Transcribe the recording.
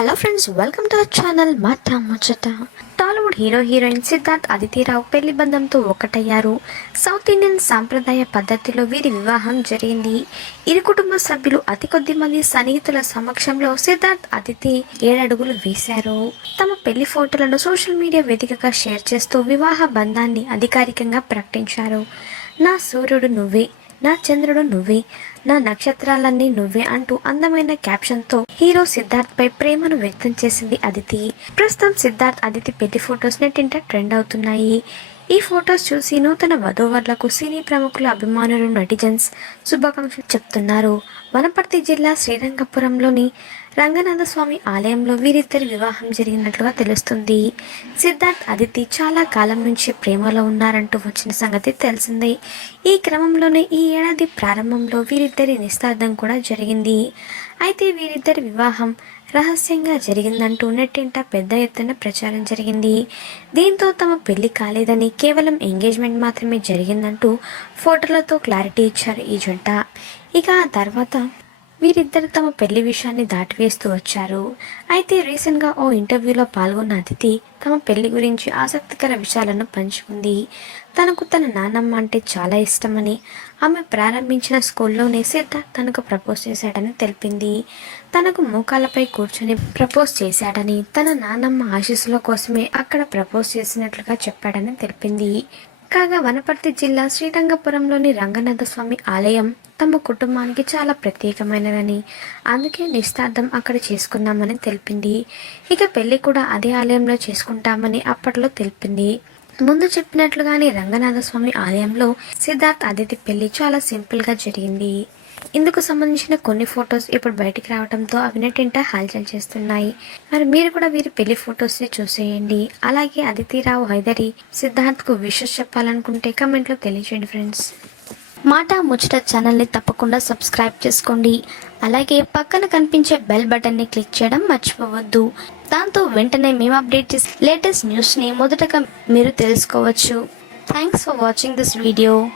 Hello friends welcome to our channel మాట ముచ్చట Tollywood hero heroine Siddharth Aditi Rao పెళ్ళి బంధంతో ఒకటయ్యారు. సౌత్ ఇండియన్ సాంప్రదాయ పద్ధతిలో వీరి వివాహం జరిగింది. ఇరు కుటుంబ సభ్యులు అతి కొద్ది మంది సన్నిహితుల సమక్షంలో సిద్ధార్థ్ అదితి ఏడడుగులు వేశారు. తమ పెళ్ళి ఫోటోలను సోషల్ మీడియా వేదికగా షేర్ చేస్తూ వివాహ బంధాన్ని అధికారికంగా ప్రకటించారు. నా సూర్యుడు నువ్వే నా చంద్రుడు నువ్వే నా నక్షత్రాలన్నీ నువ్వే అంటూ అందమైన క్యాప్షన్తో హీరో సిద్ధార్థ్ పై ప్రేమను వ్యక్తం చేసింది అదితి. ప్రస్తుతం సిద్ధార్థ్ అదితి పెళ్ళి ఫొటోస్ నెట్టింట ట్రెండ్ అవుతున్నాయి. ఈ ఫొటోస్ చూసి నూతన వధూవర్లకు సినీ ప్రముఖుల అభిమానులు నెటిజన్స్ శుభాకాంక్షలు చెప్తున్నారు. వనపర్తి జిల్లా శ్రీరంగపురంలోని రంగనాథ స్వామి ఆలయంలో వీరిద్దరి వివాహం జరిగినట్లుగా తెలుస్తుంది. సిద్ధార్థ్ అదితి చాలా కాలం నుంచి ప్రేమలో ఉన్నారంటూ వచ్చిన సంగతి తెలిసిందే. ఈ క్రమంలోనే ఈ ఏడాది ప్రారంభంలో వీరిద్దరి నిస్తార్థం కూడా జరిగింది. అయితే వీరిద్దరి వివాహం రహస్యంగా జరిగిందంటూ నెట్టింట పెద్ద ఎత్తున ప్రచారం జరిగింది. దీంతో తమ పెళ్ళి కాలేదని కేవలం ఎంగేజ్మెంట్ మాత్రమే జరిగిందంటూ ఫోటోలతో క్లారిటీ ఇచ్చారు ఈ జంట. ఇక ఆ తర్వాత వీరిద్దరు తమ పెళ్ళి విషయాన్ని దాటివేస్తూ వచ్చారు. అయితే రీసెంట్గా ఓ ఇంటర్వ్యూలో పాల్గొన్న అతిథి తమ పెళ్ళి గురించి ఆసక్తికర విషయాలను పంచుకుంది. తనకు తన నాన్నమ్మ అంటే చాలా ఇష్టమని ఆమె ప్రారంభించిన స్కూల్లోనే సిద్ధార్థ్ తనకు ప్రపోజ్ చేశాడని తెలిపింది. తనకు మోకాళ్ళపై కూర్చొని ప్రపోజ్ చేశాడని తన నాన్నమ్మ ఆశీస్సుల కోసమే అక్కడ ప్రపోజ్ చేసినట్లుగా చెప్పాడని తెలిపింది. కాగా వనపర్తి జిల్లా శ్రీరంగపురంలోని రంగనాథ స్వామి ఆలయం తమ కుటుంబానికి చాలా ప్రత్యేకమైనదని. అందుకే నిశ్చితార్థం అక్కడ చేసుకున్నామని తెలిపింది. ఇక పెళ్ళి కూడా అదే ఆలయంలో చేసుకుంటామని అప్పట్లో తెలిపింది. ముందు చెప్పినట్లుగానే రంగనాథ స్వామి ఆలయంలో సిద్ధార్థ్ అతిథి పెళ్ళి చాలా సింపుల్గా జరిగింది. ఇందుకు సంబంధించిన కొన్ని ఫొటోస్ ఇప్పుడు బయటికి రావడంతో అవి నెట్టింట హల్చల్ చేస్తున్నాయి. మరి మీరు కూడా వీరి పెళ్ళి ఫొటోస్ని చూసేయండి. అలాగే అదితిరావు హైదరి సిద్ధార్థ్కు విషెస్ చెప్పాలనుకుంటే కమెంట్లో తెలియజేయండి ఫ్రెండ్స్. మాట ముచ్చట ఛానల్ని తప్పకుండా సబ్స్క్రైబ్ చేసుకోండి. అలాగే పక్కన కనిపించే బెల్ బటన్ని క్లిక్ చేయడం మర్చిపోవద్దు. దాంతో వెంటనే మేము అప్డేట్ చేసే లేటెస్ట్ న్యూస్ని మొదటగా మీరు తెలుసుకోవచ్చు. Thanks for watching this video